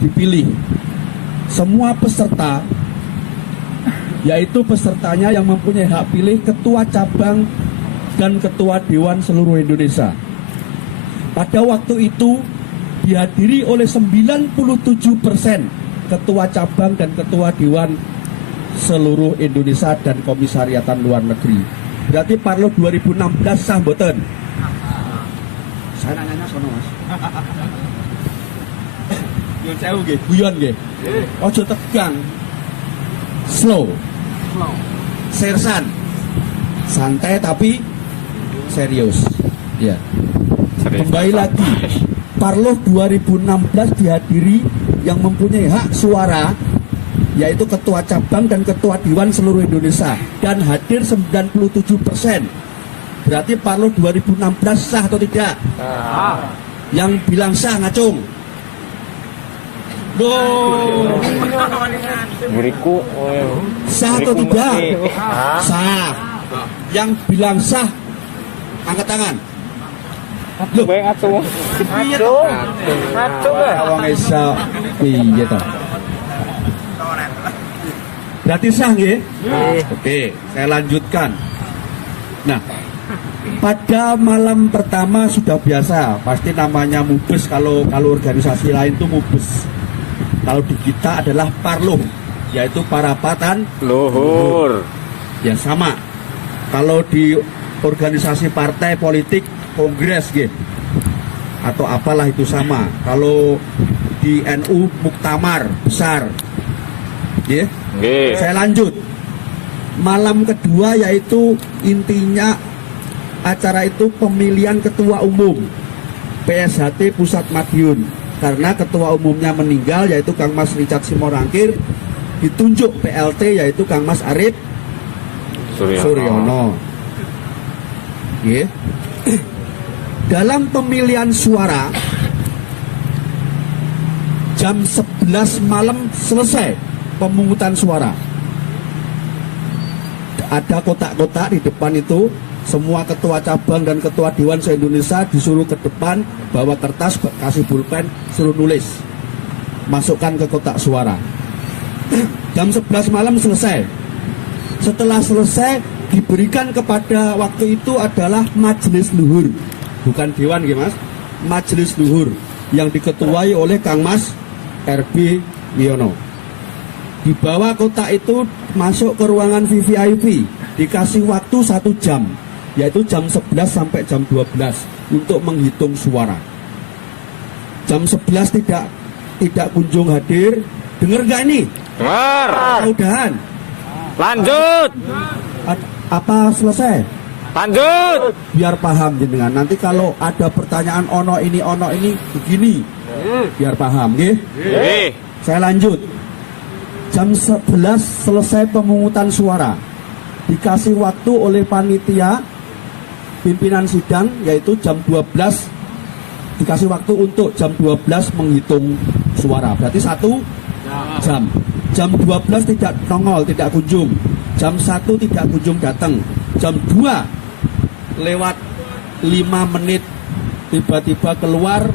dipilih. Semua peserta, yaitu pesertanya yang mempunyai hak pilih ketua cabang dan ketua dewan seluruh Indonesia. Pada waktu itu dihadiri oleh 97% ketua cabang dan ketua dewan seluruh Indonesia dan komisariatan luar negeri. Berarti Parlo 2016 sah mboten? Saya nanya sono Mas. Yo sewu nggih, guyon nggih. Ojo tegang. Slow. Sersan. Santai tapi serius. Ya. Kembali lagi. Parlo 2016 dihadiri yang mempunyai hak suara, yaitu ketua cabang dan ketua dewan seluruh Indonesia, dan hadir 97%. Berarti Parlo 2016 sah atau tidak? Sah. Yang bilang sah ngacung. Beriku Sah atau tidak? Sah. Yang bilang sah angkat tangan. Loh, ngacung. Ngacung ya. Wong iso piye to? Berarti sah nggih? Oke, saya lanjutkan. Nah, pada malam pertama sudah biasa, pasti namanya mubes. Kalau organisasi lain itu mubes. Kalau di kita adalah Parlo, yaitu parapatan Luhur. ya sama. Kalau di organisasi partai politik kongres gitu, atau apalah itu sama. Kalau di NU muktamar besar. Ya. Saya lanjut. Malam kedua yaitu intinya acara itu pemilihan ketua umum PSHT Pusat Madiun. Karena ketua umumnya meninggal, yaitu Kang Mas Richard Simorangkir, ditunjuk PLT yaitu Kang Mas Arif Suryono. Yeah. Dalam pemilihan suara jam 11 malam selesai pemungutan suara. Ada kotak-kotak di depan itu. Semua ketua cabang dan ketua dewan se-Indonesia disuruh ke depan, bawa kertas, kasih pulpen, suruh nulis, masukkan ke kotak suara. Jam 11 malam selesai. Setelah selesai diberikan kepada waktu itu adalah majelis luhur, bukan dewan ya Mas, majelis luhur yang diketuai oleh Kang Mas RB Wiono. Di bawah kotak itu masuk ke ruangan VVIP, dikasih waktu 1 jam, yaitu jam 11 sampai jam 12 untuk menghitung suara. Jam 11 tidak kunjung hadir. Dengar gak ini? Dengar. Udahan. Lanjut. Apa selesai? Lanjut. Biar paham jenengan. Nanti kalau ada pertanyaan ono ini begini, biar paham, nggih? Saya lanjut. Jam 11 selesai pemungutan suara. Dikasih waktu oleh panitia pimpinan sidang, yaitu jam 12, dikasih waktu untuk jam 12 menghitung suara. Berarti 1 jam. Jam 12 tidak nongol, tidak kunjung. Jam 1 tidak kunjung datang. Jam 2 lewat 5 menit tiba-tiba keluar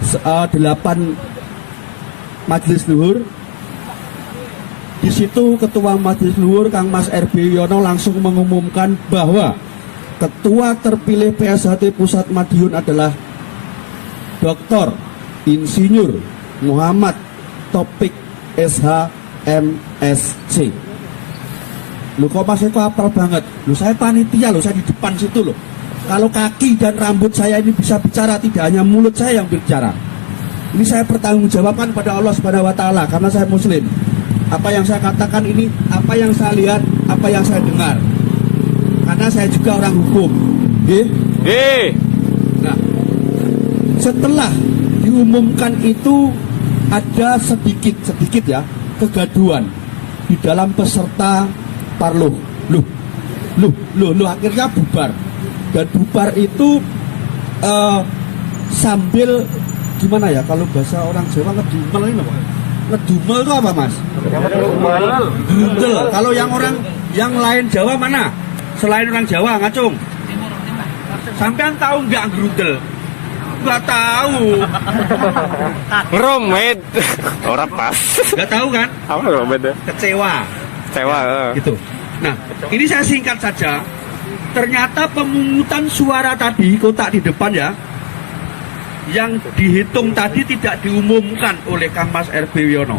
8 majelis luhur. Di situ ketua majelis luhur Kang Mas RB Wiono langsung mengumumkan bahwa ketua terpilih PSHT Pusat Madiun adalah Dr. Insinyur Muhammad Topik SH MSc. Lu kok Mas itu apal banget? Lu saya panitia loh, saya di depan situ loh. Kalau kaki dan rambut saya ini bisa bicara, tidak hanya mulut saya yang bicara. Ini saya pertanggungjawabkan pada Allah Subhanahu wa taala karena saya muslim. Apa yang saya katakan ini, apa yang saya lihat, apa yang saya dengar. Karena saya juga orang hukum. Nah, setelah diumumkan itu ada sedikit ya kegaduhan di dalam peserta Parlo. Loh, akhirnya bubar. Dan bubar itu sambil gimana ya, kalau bahasa orang Jawa ngedumel ini apa? Ngedumel itu apa Mas? Gerundel. Kalau yang lain Jawa mana? Selain orang Jawa ngacung. Sampean tahu nggak gerundel? nggak tahu. Ngeromet. Orang pas. Nggak tahu kan? Apa ngeromet ya? Kecewa. Kecewa. Gitu. Nah, ini saya singkat saja. Ternyata pemungutan suara tadi, kotak di depan ya, yang dihitung tadi tidak diumumkan oleh Kang Mas R.B. Wiono.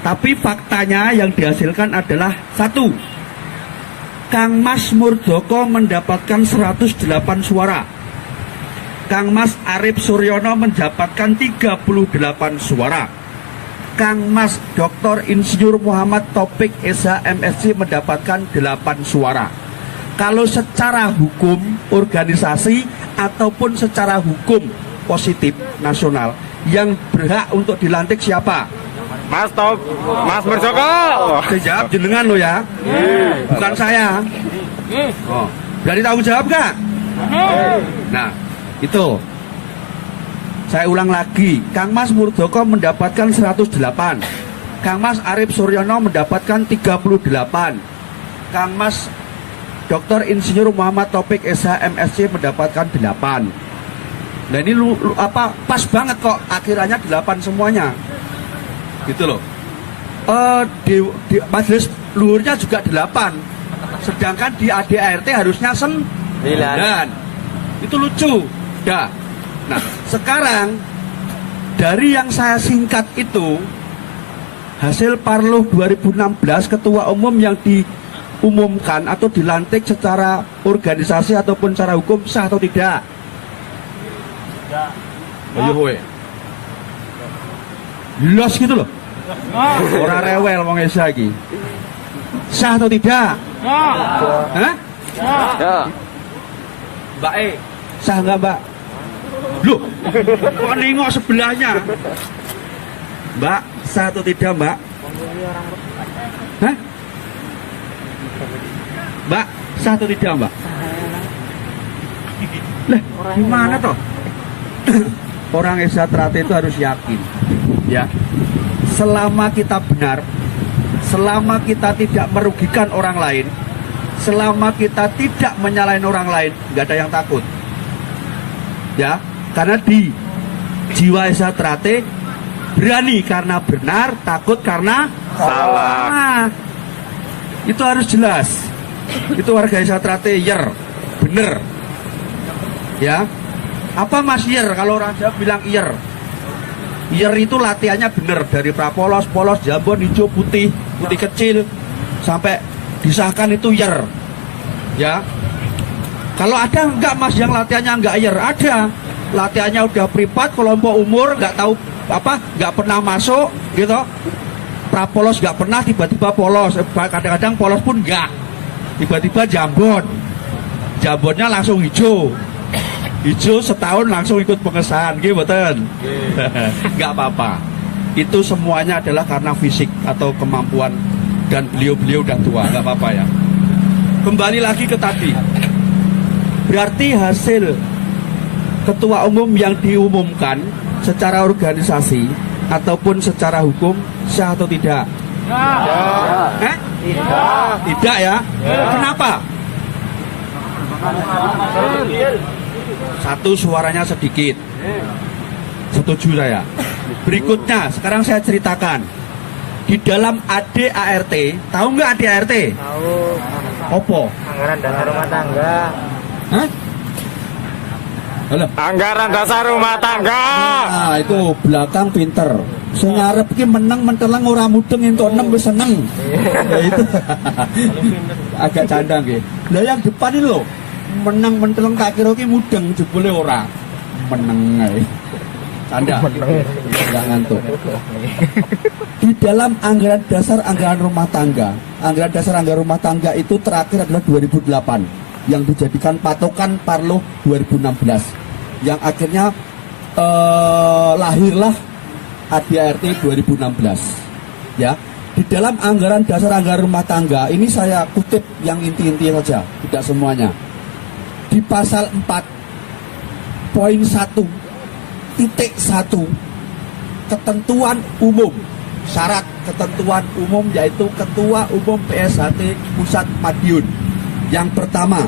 Tapi faktanya yang dihasilkan adalah satu, Kang Mas Murdoko mendapatkan 108 suara. Kang Mas Arif Suryono mendapatkan 38 suara. Kang Mas Dr. Insinyur Muhammad Taufik Esa MSc mendapatkan 8 suara. Kalau secara hukum organisasi ataupun secara hukum positif nasional yang berhak untuk dilantik siapa? Mas Murdoko. Saya jawab jenengan lo ya, bukan saya. Oh, berani tanggung jawab gak? Nah, itu. Saya ulang lagi, Kang Mas Murdoko mendapatkan 108, Kang Mas Arif Suryono mendapatkan 38, Kang Mas Dr. Insinyur Muhammad Taufik Esa MSc mendapatkan 8. Nah ini pas banget kok, akhirannya 8 semuanya. Gitu loh. Di majelis luhurnya juga 8. Sedangkan di ADART harusnya 9. Itu lucu. Dah. Nah, sekarang dari yang saya singkat itu, hasil Parluh 2016 ketua umum yang diumumkan atau dilantik secara organisasi ataupun secara hukum sah atau tidak? Ayo hoe. Jelas gitu loh. Orang rewel wong Esa iki. Sah atau tidak? Hah? Ya. Mbak E, sah nggak Mbak? Loh, kok nengok sebelahnya? Mbak, sah atau tidak Mbak? Hah? Mbak, sah atau tidak Mbak? Lah, gimana toh? Orang Esa Trate itu harus yakin, ya. Selama kita benar, selama kita tidak merugikan orang lain, selama kita tidak menyalahin orang lain, nggak ada yang takut. Ya, karena di jiwa Esa Trate berani karena benar, takut karena Salah. Nah, itu harus jelas. Itu warga Esa Trate yer, bener. Ya, apa Mas yer? Kalau orang Jawa bilang yer. Yer itu latihannya bener, dari prapolos, polos, jambon, hijau, putih, putih kecil, sampai disahkan itu yer. Ya, kalau ada enggak Mas yang latihannya enggak yer? Ada. Latihannya udah privat, kelompok umur, enggak tahu apa, enggak pernah masuk, gitu. Prapolos enggak pernah, tiba-tiba polos. Kadang-kadang polos pun enggak. Tiba-tiba jambon. Jambonnya langsung hijau. Hijau setahun langsung ikut pengesahan, gitu betul. Enggak apa-apa. Itu semuanya adalah karena fisik atau kemampuan, dan beliau-beliau udah tua, enggak apa-apa ya. Kembali lagi ke tadi. Berarti hasil ketua umum yang diumumkan secara organisasi ataupun secara hukum sah atau tidak? Tidak ya? Kenapa? Satu, suaranya sedikit. Setuju saya. Berikutnya, sekarang saya ceritakan. Di dalam ADART, tahu nggak ADART? Tahu. Opo? Anggaran dasar rumah tangga. Hah? Halo? Anggaran dasar rumah tangga. Nah, itu belakang pinter. Sing ngarep iki meneng menteleng ora mudeng entuk 6 wis seneng. Ya itu. Agak canda nggih. Lah yang depan ini lho, meneng menteleng tak kira iki mudeng jebule ora. Meneng ae. Canda. Enggak ngantuk. Di dalam anggaran dasar anggaran rumah tangga, anggaran dasar anggaran rumah tangga itu terakhir adalah 2008 yang dijadikan patokan Parluh 2016 yang akhirnya lahirlah ADART 2016 ya. Di dalam anggaran dasar anggaran rumah tangga ini saya kutip yang inti-inti saja, tidak semuanya. Di pasal 4 poin 1 titik 1 ketentuan umum, syarat ketentuan umum yaitu Ketua Umum PSHT Pusat Madiun. Yang pertama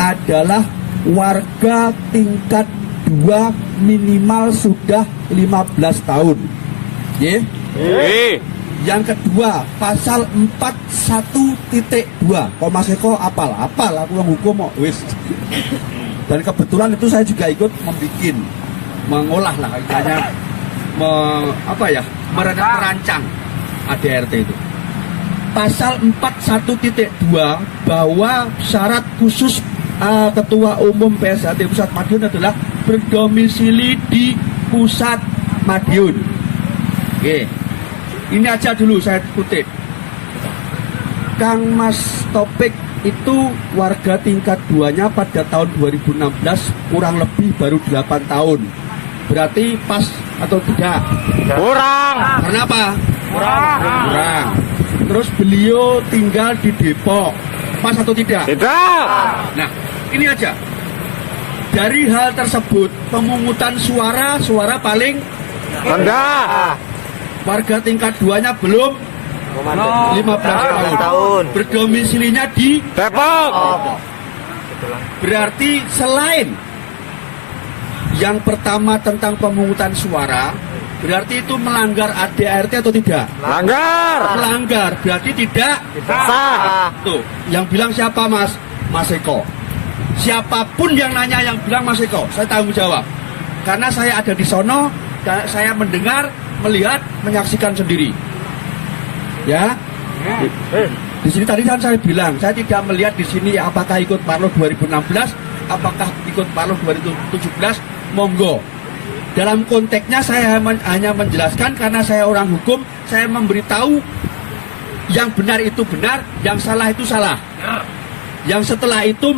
adalah warga tingkat 2 minimal sudah 15 tahun. Ye? Yang kedua, pasal 41.2. Kok Mas Eko apal aku yang hukum kok wis. Dan kebetulan itu saya juga ikut mengolah lah kayaknya merancang ADRT itu. Pasal 41.2 bahwa syarat khusus Ketua Umum PSHT Pusat Madiun adalah berdomisili di Pusat Madiun. Oke. Ini aja dulu saya kutip. Kang Mas Topik itu warga tingkat 2-nya pada tahun 2016 kurang lebih baru 8 tahun. Berarti pas atau tidak? Kurang. Kenapa? Kurang. Terus beliau tinggal di Depok. Pas atau tidak? Tidak. Nah, ini aja. Dari hal tersebut, pemungutan suara paling Rendah. warga tingkat 2-nya belum 15 tahun. Berdomisilinya di Depok. Berarti selain yang pertama tentang pemungutan suara, berarti itu melanggar ADRT atau tidak? Melanggar, berarti tidak Sah. Tuh, yang bilang siapa Mas Eko? Siapapun yang nanya yang bilang Mas Eko, saya tanggung jawab. Karena saya ada di sono, dan saya mendengar, melihat, menyaksikan sendiri. Ya. Di sini tadi kan saya bilang, saya tidak melihat di sini apakah ikut Parlo 2016, apakah ikut Parlo 2017, monggo. Dalam konteksnya saya hanya menjelaskan karena saya orang hukum, saya memberitahu yang benar itu benar, yang salah itu salah. Yang setelah itu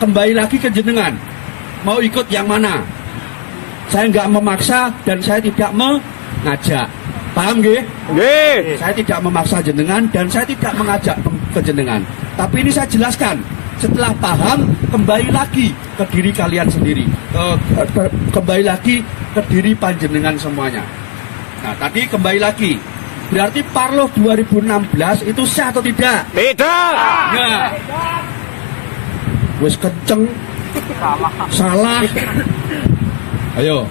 kembali lagi ke jenengan, mau ikut yang mana? Saya nggak memaksa dan saya tidak mengajak. Paham nggih? Nggih. Saya tidak memaksa jenengan dan saya tidak mengajak ke jenengan. Tapi ini saya jelaskan. Setelah paham, kembali lagi ke diri kalian sendiri. Kembali lagi ke diri panjenengan semuanya. Nah, tadi kembali lagi. Berarti Parlo 2016 itu sah atau tidak? Tidak. Nah. Wis kenceng. Salah. Ayo.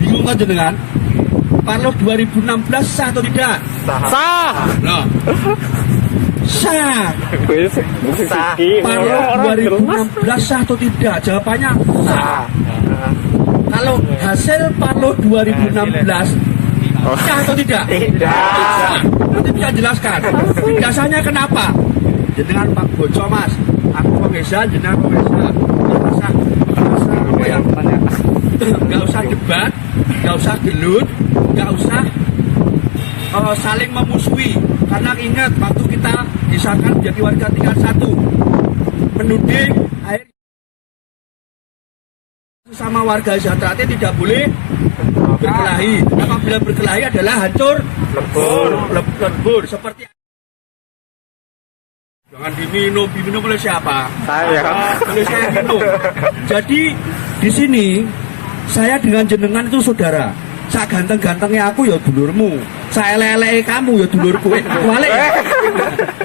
Bingung kan jenengan? Parlo 2016 sah atau tidak? Sah. Nah. Sah. Sah. Parlo 2016 sah atau tidak? Jawabannya sah. Kalau hasil Parlo 2016 sah atau tidak? Tidak. Nanti bisa jelaskan. Biasanya kenapa? Jenengan Pak Boco Mas, aku pengesan, jenengan pengesan. Nggak usah debat, nggak usah gelut, nggak usah saling memusuhi. Karena ingat waktu kita disahkan menjadi warga tingkat 1, menuding air sama warga Zatrate tidak boleh berkelahi. Apabila berkelahi adalah hancur lebur. Seperti jangan diminum oleh siapa? Saya. Oleh saya minum. Jadi di sini saya dengan jenengan itu saudara. Sak ganteng-gantengnya aku ya dulurmu. Sak elek-eleke kamu ya dulurku.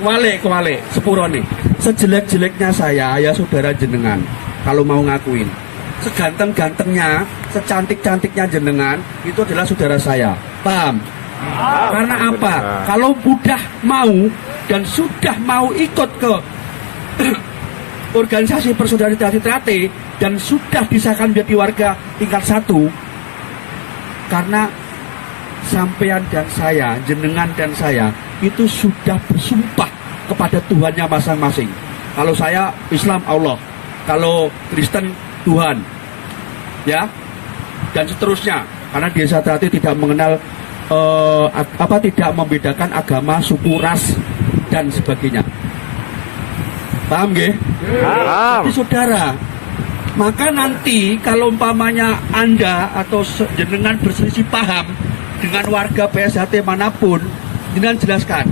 Kualik. Sepurone. Sejelek-jeleknya saya ya saudara jenengan. Kalau mau ngakuin. Seganteng-gantengnya, secantik-cantiknya jenengan, itu adalah saudara saya. Paham? Karena apa? Kalau udah mau dan sudah mau ikut ke organisasi persaudaraan Zatrate dan sudah disahkan menjadi warga tingkat 1, karena sampean dan saya, jenengan dan saya, itu sudah bersumpah kepada Tuhannya masing-masing. Kalau saya Islam Allah, kalau Kristen Tuhan, ya, dan seterusnya. Karena di Zatrate tidak mengenal tidak membedakan agama, suku, ras dan sebagainya. Paham nggih? Paham. Jadi saudara, maka nanti kalau umpamanya Anda atau jenengan berselisih paham dengan warga PSHT manapun, jenengan jelaskan.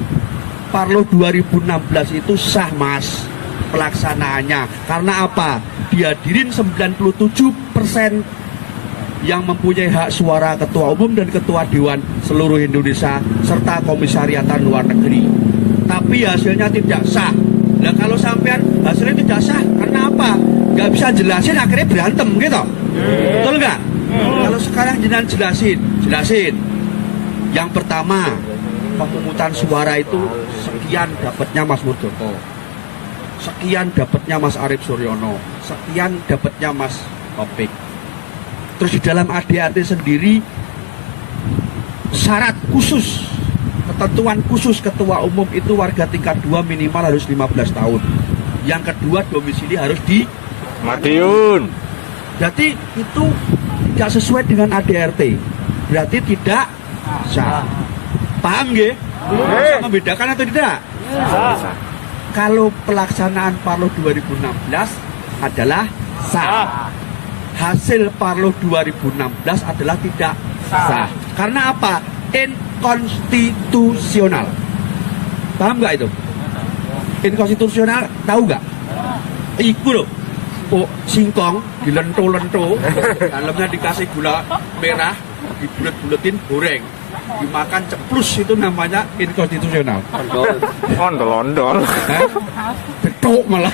Parlo 2016 itu sah Mas pelaksanaannya. Karena apa? Dihadirin 97% yang mempunyai hak suara ketua umum dan ketua dewan seluruh Indonesia serta komisariatan luar negeri. Tapi hasilnya tidak sah. Nah kalau sampean hasilnya tidak sah, karena apa? nggak bisa jelasin akhirnya berantem gitu. Betul nggak? Kalau sekarang jenengan jelasin. Yang pertama, pemungutan suara itu sekian dapatnya Mas Muldoko, sekian dapatnya Mas Arief Suryono, sekian dapatnya Mas Topik. Terus di dalam ADART sendiri syarat khusus, ketentuan khusus ketua umum itu warga tingkat 2 minimal harus 15 tahun. Yang kedua domisili harus di Madiun. Berarti itu tidak sesuai dengan ADART. Berarti tidak sah. Paham nggih? Bisa membedakan atau tidak? Kalau pelaksanaan Parlo 2016 adalah sah. Hasil Parlo 2016 adalah tidak sah. Karena apa? Inkonstitusional. Paham nggak itu? Inkonstitusional, tahu nggak? Iku loh. Oh, singkong dilento-lento, dalamnya dikasih gula merah, dibulet-buletin goreng, dimakan ceplus, itu namanya inkonstitusional. Ondol-ondol. Betok malah.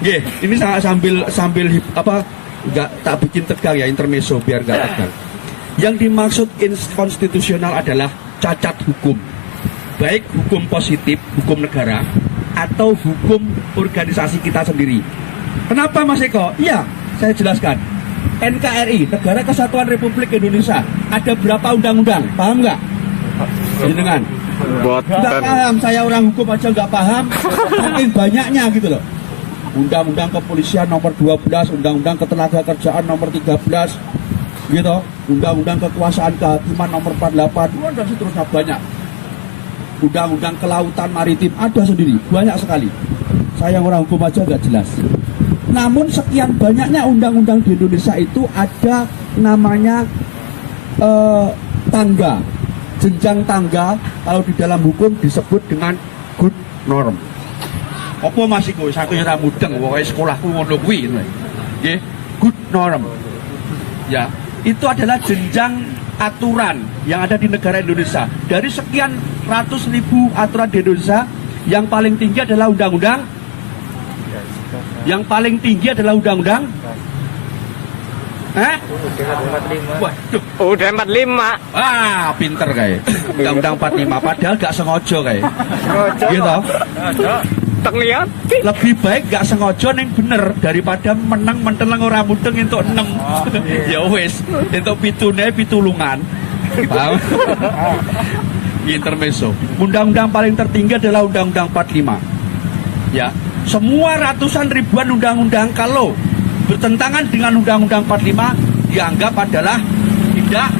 Nggih, ini sambil apa nggak tak bikin tegang ya, intermezzo biar nggak tegang. Yang dimaksud inkonstitusional adalah cacat hukum, baik hukum positif, hukum negara, atau hukum organisasi kita sendiri. Kenapa Mas Eko? Iya, saya jelaskan. NKRI, Negara Kesatuan Republik Indonesia, ada berapa undang-undang? Paham nggak? Jenengan? Nggak paham, saya orang hukum aja nggak paham, makin banyaknya gitu loh. Undang-undang Kepolisian nomor 12, Undang-undang Ketenagakerjaan nomor 13, gitu. Undang-undang Kekuasaan Kehakiman nomor 48, dan seterusnya banyak. Undang-undang Kelautan Maritim ada sendiri, banyak sekali. Saya orang hukum aja nggak jelas. Namun sekian banyaknya undang-undang di Indonesia itu ada namanya tangga, jenjang tangga. Kalau di dalam hukum disebut dengan good norm. Apa masih gue? Saya kira mudeng, pokoknya sekolahku ngono kuwi, nggih. Good norm. Ya, itu adalah jenjang aturan yang ada di negara Indonesia. Dari sekian ratus ribu aturan di Indonesia, yang paling tinggi adalah undang-undang. Yang paling tinggi adalah undang-undang. Waduh. Udah 45. Ah, pinter kayak. Undang-undang 45 padahal gak sengaja kayak. Gitu. Terlihat. Lebih baik gak sengaja neng bener daripada menang menteleng orang mudeng untuk 6. Ya wes, untuk pitulungan. Paham? Intermezzo. Undang-undang paling tertinggi adalah Undang-Undang 45. Ya, semua ratusan ribuan undang-undang kalau bertentangan dengan Undang-Undang 45 dianggap adalah tidak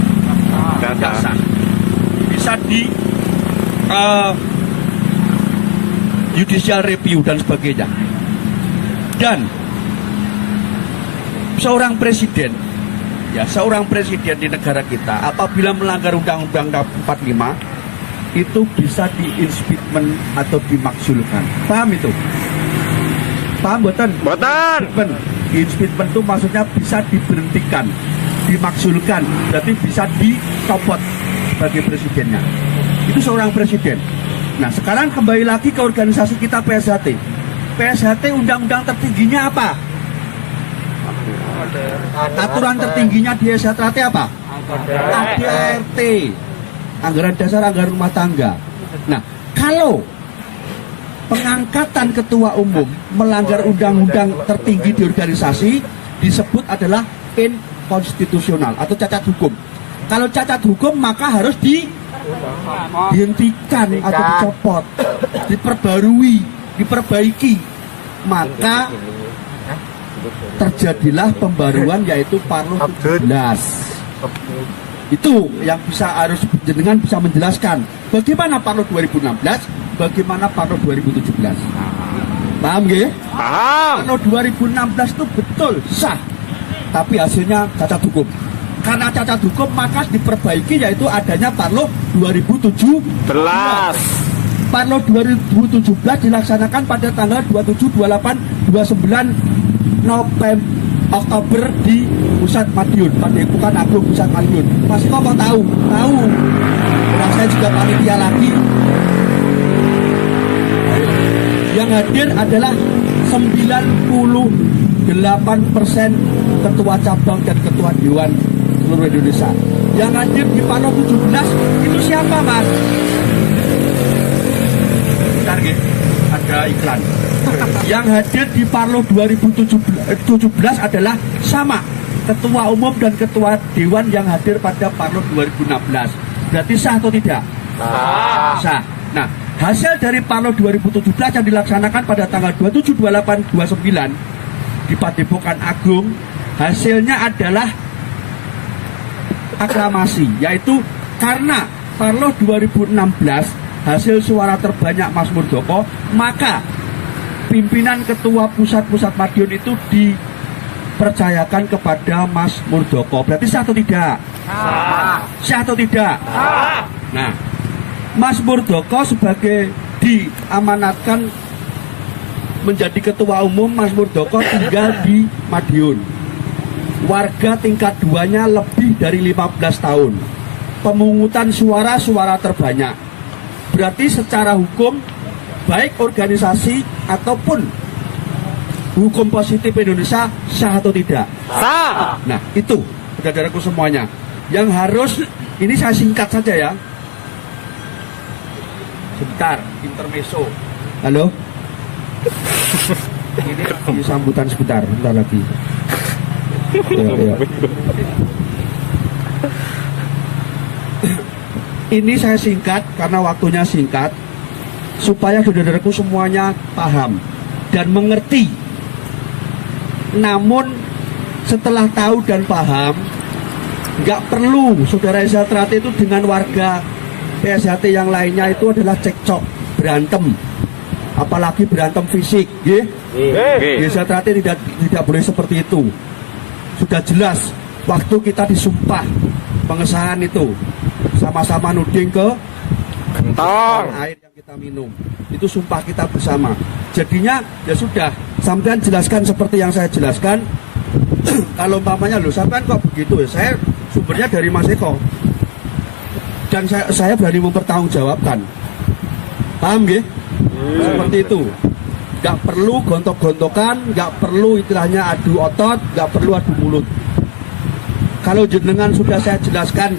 sah. Bisa di judicial review dan sebagainya. Dan seorang presiden di negara kita apabila melanggar Undang-Undang 45 itu bisa diinspekmen atau dimaksulkan. Paham itu? Paham boten? Boten. Diinspekmen itu maksudnya bisa diberhentikan, dimaksulkan, berarti bisa dicopot sebagai presidennya. Itu seorang presiden. Nah, sekarang kembali lagi ke organisasi kita PSHT. PSHT undang-undang tertingginya apa? Aturan tertingginya di PSHT apa? ADART. Anggaran dasar, anggaran rumah tangga. Nah, kalau pengangkatan ketua umum melanggar undang-undang tertinggi di organisasi disebut adalah inkonstitusional atau cacat hukum. Kalau cacat hukum maka harus dihentikan atau dicopot, diperbaiki. Maka terjadilah pembaruan yaitu Parlo 17. Itu yang harus jenengan bisa menjelaskan bagaimana Parlo 2016, bagaimana Parlo 2017. Paham nggih? Paham. Parlo 2016 itu betul sah, tapi hasilnya cacat hukum. Karena cacat hukum maka diperbaiki yaitu adanya Parlo 2017. Parlo 2017 dilaksanakan pada tanggal 27, 28, 29 Oktober di Pusat Madiun, Padepokan Agung Pusat Madiun. Mas Eko kok tahu? Tahu. Karena saya juga panitia lagi. Yang hadir adalah 98% ketua cabang dan ketua dewan seluruh Indonesia. Yang hadir di Parlo 17 itu siapa, Mas? Bentar, ada iklan. Yang hadir di Parlo 2017 adalah sama ketua umum dan ketua dewan yang hadir pada Parlo 2016. Berarti sah atau tidak? Sah. Nah, hasil dari Parlo 2017 yang dilaksanakan pada tanggal 27, 28, 29 di Padepokan Agung, hasilnya adalah aklamasi, yaitu karena Parlo 2016 hasil suara terbanyak Mas Muldoko, maka pimpinan ketua pusat-pusat Madiun itu dipercayakan kepada Mas Muldoko. Berarti sah atau tidak? Sah atau tidak? Nah, Mas Muldoko sebagai diamanatkan menjadi ketua umum, Mas Muldoko tinggal di Madiun. Warga tingkat 2-nya lebih dari 15 tahun. Pemungutan suara terbanyak. Berarti secara hukum, baik organisasi ataupun hukum positif Indonesia sah atau tidak? Sah. Nah, itu saudaraku semuanya. Yang harus, ini saya singkat saja ya. Sebentar, intermezzo. Halo? Ini sambutan sebentar lagi. Ya. Ini saya singkat karena waktunya singkat, supaya saudaraku semuanya paham dan mengerti. Namun setelah tahu dan paham, nggak perlu saudara Eza Trate itu dengan warga PSHT yang lainnya itu adalah cekcok, berantem, apalagi berantem fisik, Eza Trate tidak boleh seperti itu. Sudah jelas waktu kita disumpah pengesahan itu, sama-sama nuding ke Gentong. air yang kita minum, itu sumpah kita bersama. Jadinya ya sudah, sampean jelaskan seperti yang saya jelaskan. Kalau umpamanya loh sampean kok begitu, ya saya sumbernya dari Mas Eko dan saya berani mempertanggungjawabkan. Paham nggih? Seperti itu. Gak perlu gontok-gontokan, gak perlu istilahnya adu otot, gak perlu adu mulut. Kalau jenengan sudah saya jelaskan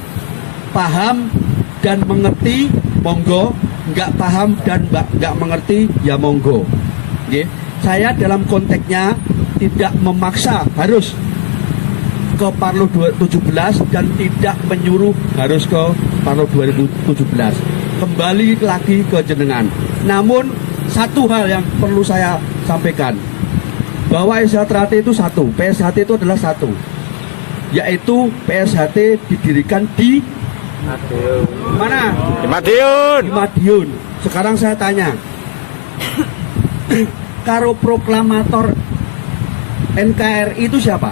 paham dan mengerti, monggo. Nggak paham dan nggak mengerti, ya monggo. Saya dalam konteksnya tidak memaksa harus ke Parlo 2017 dan tidak menyuruh harus ke Parlo 2017. Kembali lagi ke jenengan. Namun satu hal yang perlu saya sampaikan, bahwa Eza Trate itu satu, PSHT itu adalah satu, yaitu PSHT didirikan di mana? Di Madiun. Di Madiun. Sekarang saya tanya, karo proklamator NKRI itu siapa?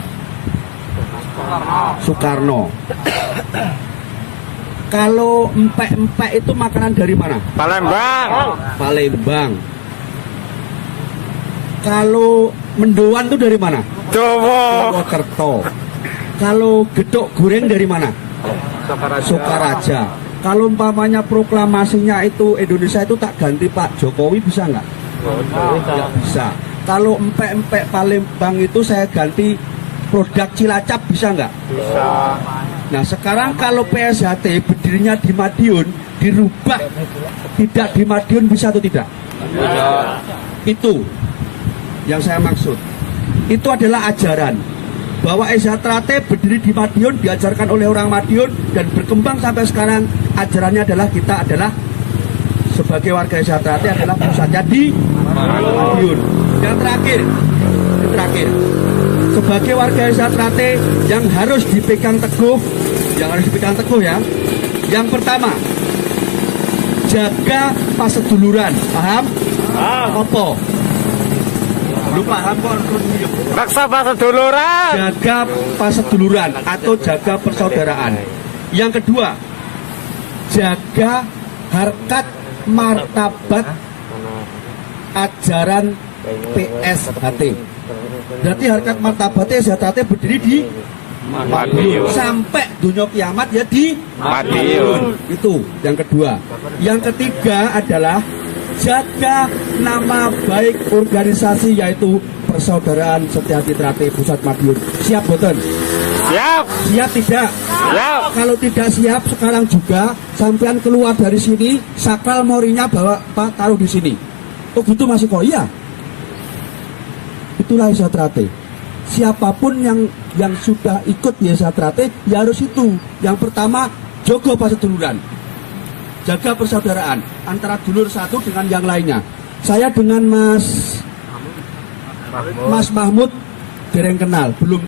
Soekarno. Kalau empek-empek itu makanan dari mana? Palembang. Palembang. Kalau mendoan itu dari mana? Jowo. Purwokerto. Kalau gedok goreng dari mana? Sokaraja. Kalau umpamanya proklamasinya itu Indonesia itu tak ganti Pak Jokowi, bisa nggak? Nggak bisa. Kalau empek-empek Palembang itu saya ganti produk Cilacap, bisa nggak? Bisa. Nah sekarang kalau PSHT berdirinya di Madiun, dirubah tidak di Madiun, bisa atau tidak? Bisa. Itu yang saya maksud. Itu adalah ajaran bahwa Eza Trate berdiri di Madiun, diajarkan oleh orang Madiun dan berkembang sampai sekarang. Ajarannya adalah kita adalah sebagai warga Eza Trate adalah pusatnya di Madiun. Yang terakhir, sebagai warga Eza Trate yang harus dipegang teguh, ya. Yang pertama, jaga paseduluran. Paham? Apa? Lu paham kok? Raksa paseduluran. Jaga paseduluran atau jaga persaudaraan. Yang kedua, jaga harkat martabat ajaran PSHT. Berarti harkat martabat PSHT berdiri di Madiun. Sampai dunia kiamat ya di Madiun. Itu yang kedua. Yang ketiga adalah jaga nama baik organisasi yaitu Persaudaraan Setia Citrate Pusat Madiun. Siap boten? Siap. Siap tidak? Siap. Kalau tidak siap sekarang juga sampean keluar dari sini, sakral morinya bawa Pak taruh di sini. Oh gitu masih kok? Iya. Itulah Desa Trate. Siapapun yang sudah ikut Desa Trate ya harus itu. Yang pertama jogo paseduluran, jaga persaudaraan antara dulur satu dengan yang lainnya. Saya dengan Mas Mahmud dereng kenal, belum.